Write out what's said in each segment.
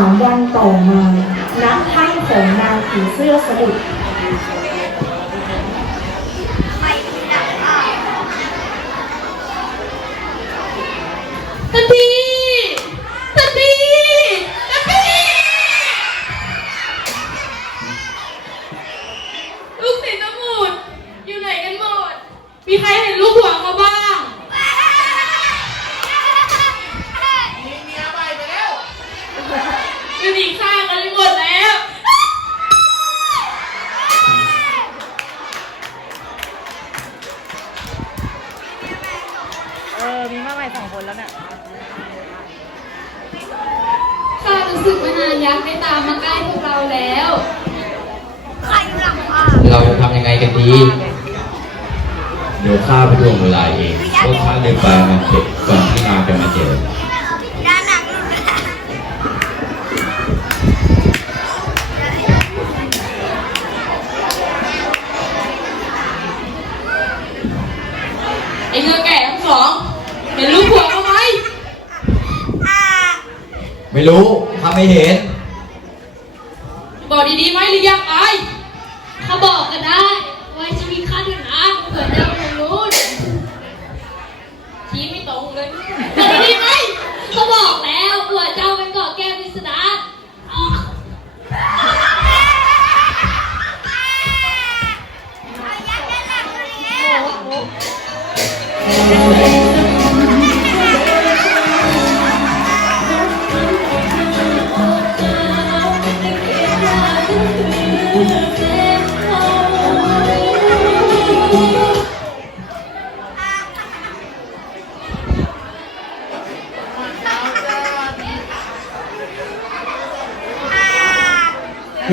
ามวันต่อมาณถ้ำของนางผีเสื้อสมุทร เนี่ยข้ารู้สึกว่านานยักษ์ได้ตามมาใกล้พวกเราแล้วเราจะทำยังไงกันดี เดี๋ยวข้าไปถ่วงเวลาเองพวกท่านเลยไปมาเก็บก่อนที่งานจะ ไม่รู้ข้าไม่เห็น บอกดีๆไหมหรือยังไอเขาบอกกันได้ ไว้ชีวิตข้าด้วยนะเผื่อจะไปรู้ชี้ไม่ตรงเลย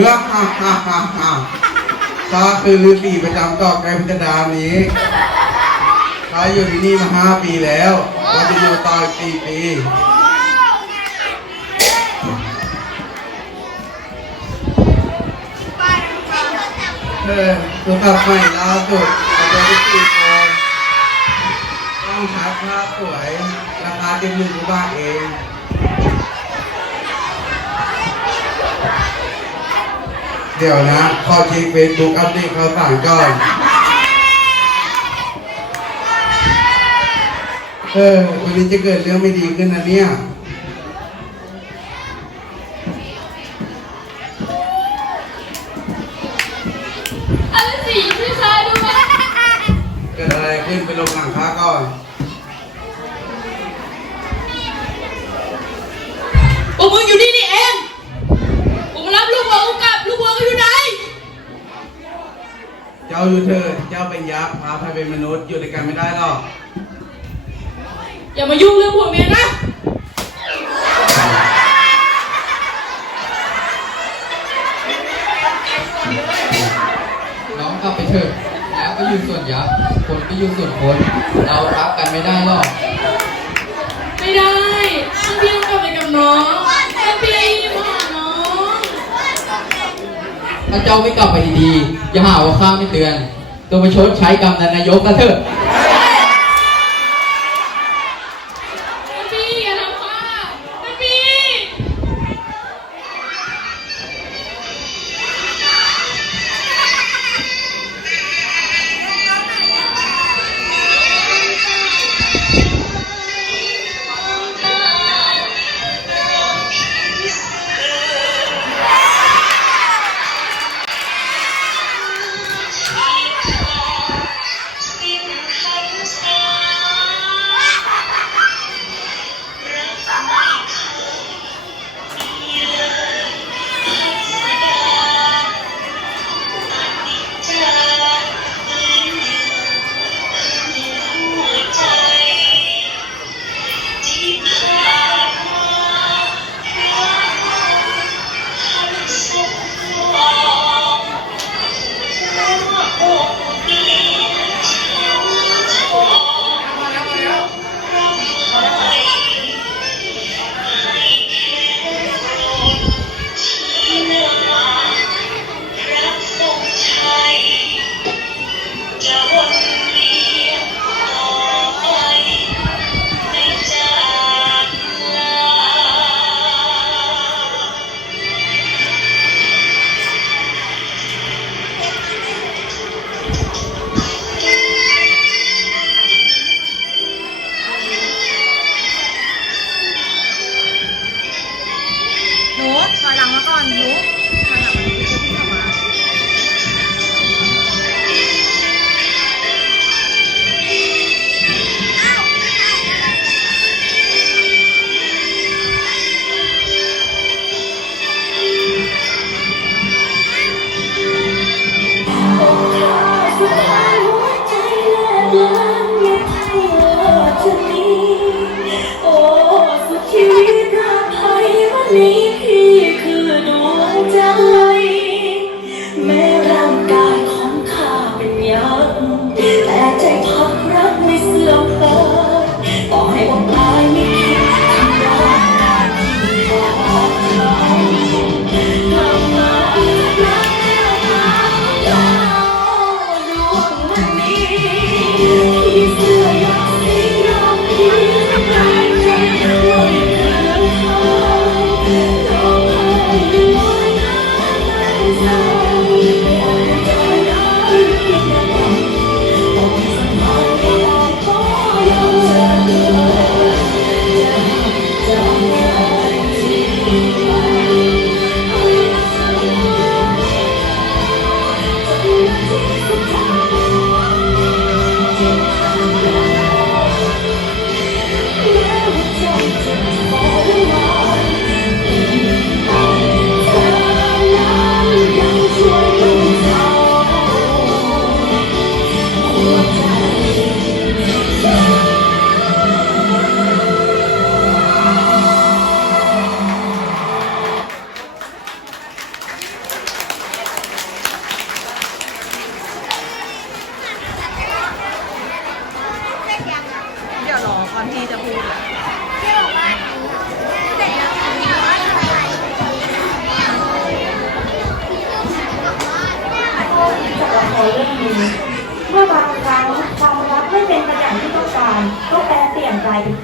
ฮ่าฮ่าฮ่าฮ่าข้าคือฤาษีประจำเกไกรพิจดารนี้ข้าอยู่ที่นี่มาห้าปีแล้วว่าจะอยู่ต่ออีกสี่ปีเออตัวกลับใหม่ล่าสุดเอาไปที่สี่คนต้องชัดภาพสวย ราคาเจ็ดหมื่นกว่าบาทเอง เดี๋ยวนะขอเช็คเฟซบุ๊กอัปเดตข่าวสารก่อน เออ วันนี้จะเกิดเรื่องไม่ดีขึ้นนะเนี่ยอะไรสิช่วยข้าด้วยเกิดอะไรขึ้นไปลงหลังค้าก่อน พวกมึงอยู่นี่นี่เองผมมารับลูกวัวกูกลับ ลูกวัวก็อยู่ไหน เจ้าอยู่เถิดเจ้าเป็นยักษ์พาไปเป็นมนุษย์อยู่ด้วยกันไม่ได้หรอก อย่ามายุ่งเรื่องผัวเมียนะ น้องกลับไปเถอะยักษ์ก็อยู่ส่วนยักษ์คนก็อยู่ส่วนคน เรารักกันไม่ได้หรอก ไม่ได้ท่านพี่ต้องกลับไปกับน้องท่านพี่มาหาน้อง ถ้าเจ้าไม่กลับไปดีๆอย่าหาว่าข้าไม่เตือนตัวประชดใช้กรรมนันนายกกระเถอะ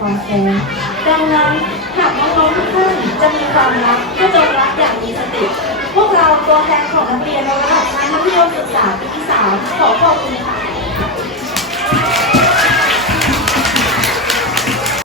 ของครูดังนั้นหากน้องๆทุกท่านจะมีความรักก็จงรักอย่างมีสติ พวกเราตัวแทนของนักเรียนระดับชั้นมัธยมศึกษาปีที่3ขอขอบคุณค่ะ